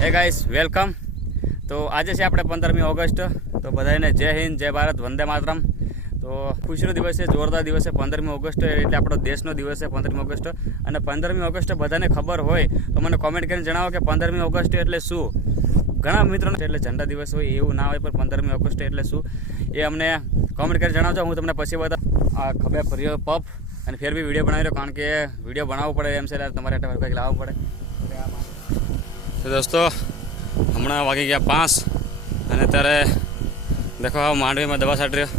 હે guys welcome. તો આજે છે આપણે 15મી ઓગસ્ટ। તો બધાને જય હિન્દ, જય ભારત, વંદે માતરમ। તો ખુશીનો દિવસ છે, જોરદાર દિવસ છે 15મી ઓગસ્ટ, એટલે આપણો દેશનો દિવસ છે 15મી ઓગસ્ટ। અને 15મી ઓગસ્ટ બધાને ખબર હોય તો મને કોમેન્ટ કરીને જણાવો કે 15મી ઓગસ્ટ એટલે શું। ઘણા મિત્રોને એટલે ઝંડા દિવસ હોય એવું ના હોય, પણ 15મી ઓગસ્ટ એટલે શું એ અમને કોમેન્ટ કરીને જણાવજો। હું તમને પછી બધા આ ખભે ફર્યો પપ અને ફેર બી વિડીયો બનાવી રહ્યો, કારણ કે વિડીયો બનાવવો પડે એમ છે, તમારે કંઈક લાવવું પડે। તો દોસ્તો હમણાં વાગી ગયા 5 અને અત્યારે દેખો આ માંડવીમાં દવા છાંટી રહ્યો।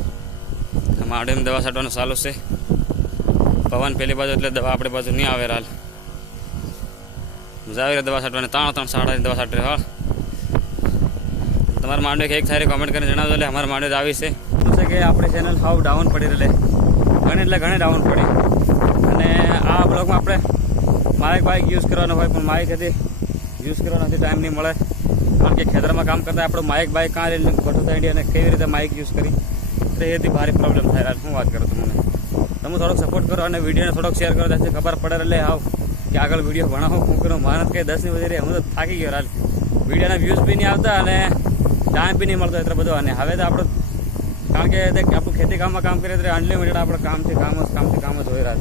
માંડવીમાં દવા છાંટવાનું ચાલુ છે। પવન પેલી બાજુ એટલે દવા આપણી બાજુ નહીં આવે। હાલ મજા આવી રહી દવા છાંટવાની, 3 સાડાની દવા છાંટી રહ્યો। તમારે માંડવી કંઈક થાય કોમેન્ટ કરીને જણાવજો। એટલે અમારે માંડવી આવી છે શું છે કે આપણી ચેનલ હાવ ડાઉન પડી રહે, ઘણી એટલે ઘણી ડાઉન પડી। અને આ બ્લોગમાં આપણે બાઇક યુઝ કરવાનો હોય, પણ માઇક હતી યુઝ કરવા નથી, ટાઈમ નહીં મળે, કારણ કે ખેતરમાં કામ કરતા આપણું બાઇક કાં લઈને ગોઠો થઈ અને કેવી રીતે માઇક યુઝ કરી તો એથી ભારે પ્રોબ્લેમ થાય। શું વાત કરું તમને, તમે થોડોક સપોર્ટ કરો અને વિડીયોને થોડોક શેર કરો, ત્યાંથી ખબર પડે એટલે આવ કે આગળ વિડીયો બનાવો। હું કરું મહેનત કંઈ 10ની વધી રહી, હું તો થાકી ગયો। હાલ વિડીયોના વ્યૂઝ બી નહીં આવતા અને ટાઈમ બી નહીં મળતો એટલે બધો। અને હવે તો આપણું કારણ કે આપણું ખેતી કામમાં કામ કરીએ તો અનલિમિટેડ આપણે કામથી કામ જ હોય। રાત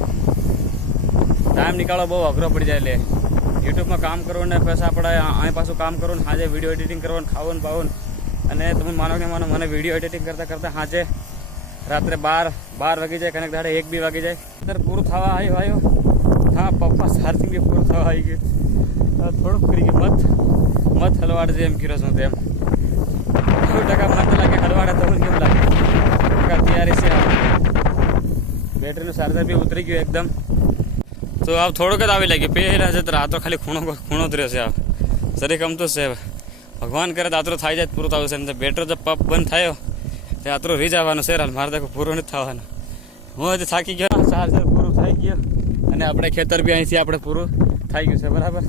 ટાઈમ નીકાળો બહુ અઘરો પડી જાય। એટલે યુટ્યુબમાં કામ કરવું ને પછી આપણે અહીં પાછું કામ કરવું ને સાંજે વિડીયો એડિટિંગ કરવાનું, ખાવાનું પાવું, અને તમે માનો કે માનો મને વિડીયો એડિટિંગ કરતાં સાંજે રાત્રે 12 વાગી જાય, કનેક દાડે 1-2 વાગી જાય। અત્યારે પૂરું થવા આવ્યો। હા પપ્પા ચાર્જિંગ બી પૂરું થવા આવી ગયું, થોડુંક કરી ગયું મત હલવાડજે એમ કર્યો છું તેમ 90% મત લાગે હલવાડે તો કેમ લાગે તૈયારી છે। બેટરીનું ચાર્જર બી ઉતરી ગયું એકદમ। તો આ થોડુંક જ આવી લાગ્યું, પહેલાં છે તો રાતો ખાલી ખૂણો જ રહેશે। આ શરીર ગમતું છે, ભગવાન કરે તો આતરો થાય જાય પૂરું થવું છે। ને બેટરો જો પપ બંધ થયો તે આતરો રહી જવાનું છે। હાલ મારે દેખો પૂરું નથી થવાનું, હું હજી થાકી ગયો। ચાર્જર પૂરું થઈ ગયું અને આપણે ખેતર બી અહીંથી આપણે પૂરું થઈ ગયું છે, બરાબર।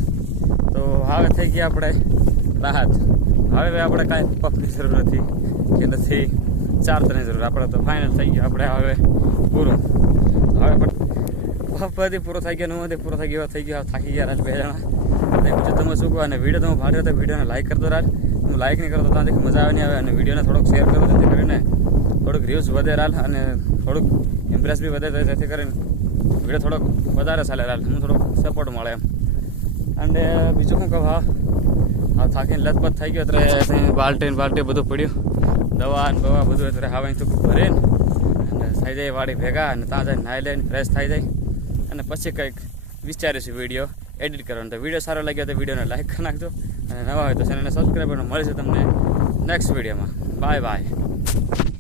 તો હવે થઈ ગયા આપણે રાહત। હવે આપણે કાંઈ પપની જરૂર નથી કે નથી ચાર્જરની જરૂર, આપણે તો ફાઇનલ થઈ ગયું આપણે હવે પૂરું। હવે પણ બધી પૂરો થઈ ગયો, હું પૂરો થઈ ગયો થાકી ગયા 2 જણા। અને બીજું તમે શું કહો, અને વિડીયો તમે ભારે તો વિડીયોને લાઈક કરતો રાત, તમે લાઈક નહીં કરો તો ત્યાંથી મજા આવે નહીં આવે। અને વિડીયોને થોડોક શેર કરો, જેથી કરીને થોડુંક વ્યૂઝ વધે રાલ અને થોડુંક ઇમ્પ્રેસ બી વધે, જેથી કરીને વિડીયો થોડોક વધારે ચાલે રાલ, હું થોડોક સપોર્ટ મળે એમ। અને બીજું શું કહું, હા થાકીને લથપથ થઈ ગયો એટલે બાલ્ટી બધું પડ્યું, દવા ને બવા બધું એટલે હવે તો ભરીને અને થઈ જાય વાડી ભેગા, અને ત્યાં જઈને નાહી લઈને ફ્રેશ થઈ જાય અને પછી કંઈક વિચારીશું વિડીયો એડિટ કરવાનો। તો વિડીયો સારો લાગ્યો તો વિડીયોને લાઈક કરી નાખજો, અને નવા હોય તો ચેનલને સબસ્ક્રાઈબ કરવાનું। મળશે તમને નેક્સ્ટ વિડીયોમાં। Bye bye.